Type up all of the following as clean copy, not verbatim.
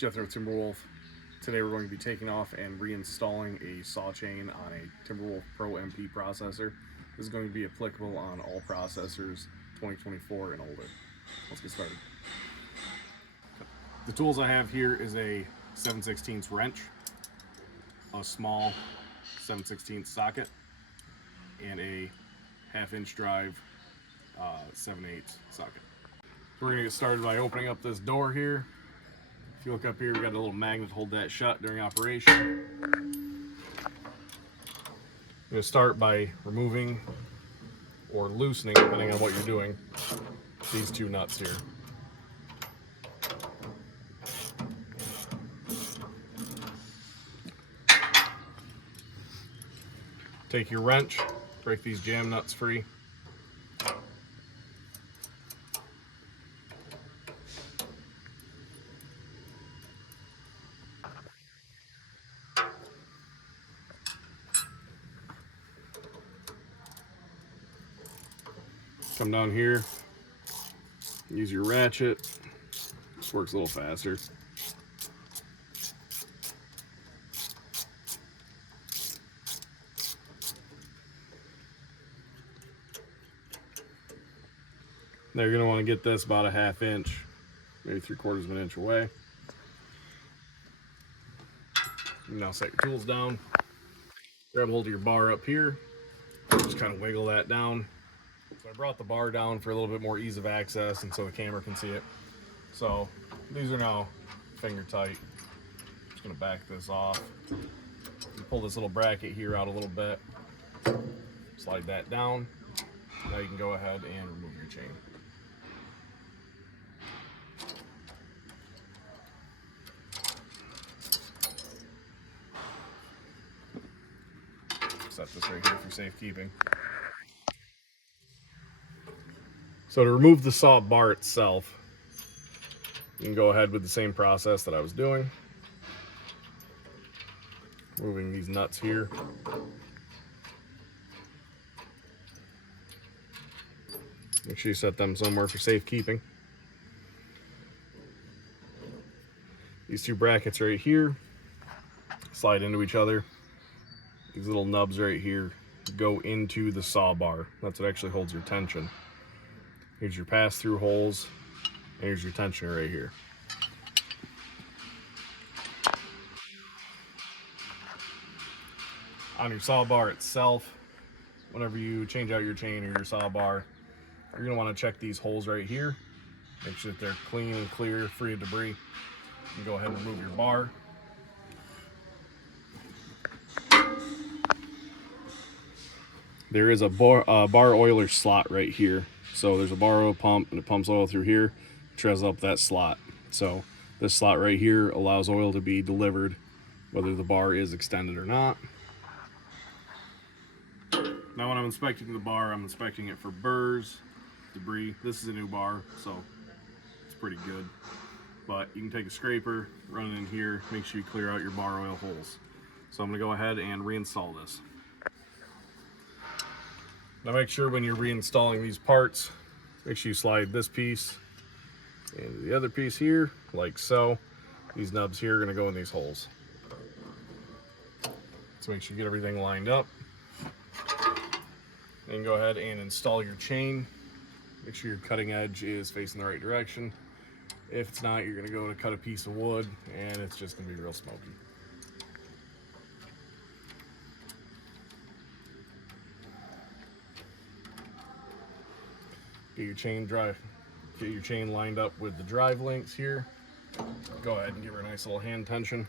Jethro Timberwolf. Today we're going to be taking off and reinstalling a saw chain on a Timberwolf Pro MP processor. This is going to be applicable on all processors 2024 and older. Let's get started. The tools I have here is a 7/16 wrench, a small 7/16 socket, and a 1/2-inch drive 7/8 socket. So we're going to get started by opening up this door here. If you look up here, we got a little magnet to hold that shut during operation. I'm going to start by removing or loosening, depending on what you're doing, these two nuts here. Take your wrench, break these jam nuts free. Come down here, use your ratchet. This works a little faster. Now you're going to want to get this about a 1/2 inch, maybe 3/4 of an inch away. Now set your tools down. Grab hold of your bar up here. Just kind of wiggle that down. So I brought the bar down for a little bit more ease of access and so the camera can see it. So these are now finger tight. Just going to back this off. You pull this little bracket here out a little bit. Slide that down. Now you can go ahead and remove your chain. Set this right here for safekeeping. So to remove the saw bar itself, you can go ahead with the same process that I was doing. Moving these nuts here. Make sure you set them somewhere for safekeeping. These two brackets right here slide into each other. These little nubs right here go into the saw bar. That's what actually holds your tension. Here's your pass-through holes, and here's your tensioner right here. On your saw bar itself, whenever you change out your chain or your saw bar, you're going to want to check these holes right here. Make sure that they're clean and clear, free of debris. You can go ahead and remove your bar. There is a bar oiler slot right here. So there's a bar oil pump and it pumps oil through here, treads up that slot. So this slot right here allows oil to be delivered whether the bar is extended or not. Now when I'm inspecting the bar, I'm inspecting it for burrs, debris. This is a new bar, so it's pretty good. But you can take a scraper, run it in here, make sure you clear out your bar oil holes. So I'm going to go ahead and reinstall this. Now make sure when you're reinstalling these parts, make sure you slide this piece and the other piece here, like so. These nubs here are going to go in these holes. So make sure you get everything lined up. Then go ahead and install your chain. Make sure your cutting edge is facing the right direction. If it's not, you're going to go to cut a piece of wood and it's just going to be real smoky. Get your chain lined up with the drive links here. Go ahead and give her a nice little hand tension.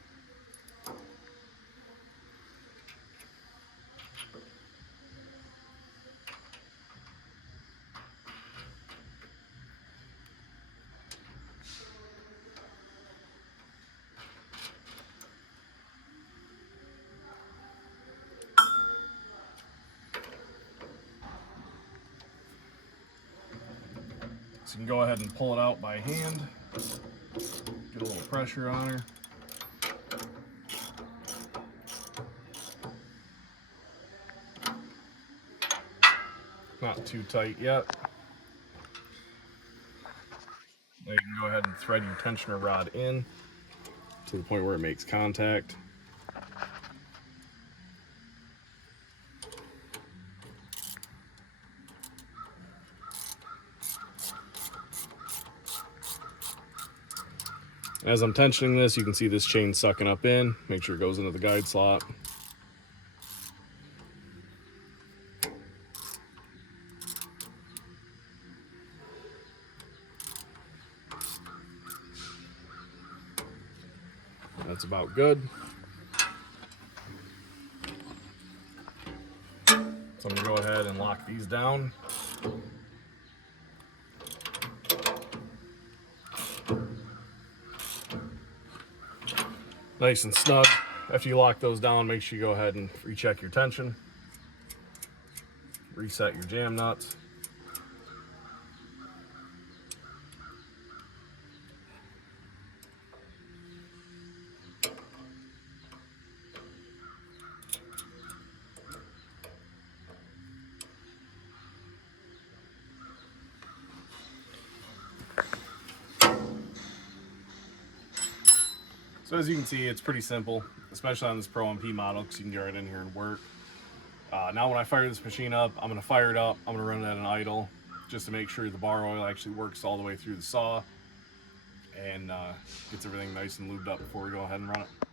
So you can go ahead and pull it out by hand. Get a little pressure on her. Not too tight yet. Now you can go ahead and thread your tensioner rod in. to the point where it makes contact. As I'm tensioning this, you can see this chain sucking up in. Make sure it goes into the guide slot. That's about good. So I'm going to go ahead and lock these down. Nice and snug. After you lock those down, make sure you go ahead and recheck your tension. Reset your jam nuts. So as you can see, it's pretty simple, especially on this Pro MP model, because you can get right in here and work. Now when I fire this machine up, I'm going to fire it up. I'm going to run it at an idle just to make sure the bar oil actually works all the way through the saw and gets everything nice and lubed up before we go ahead and run it.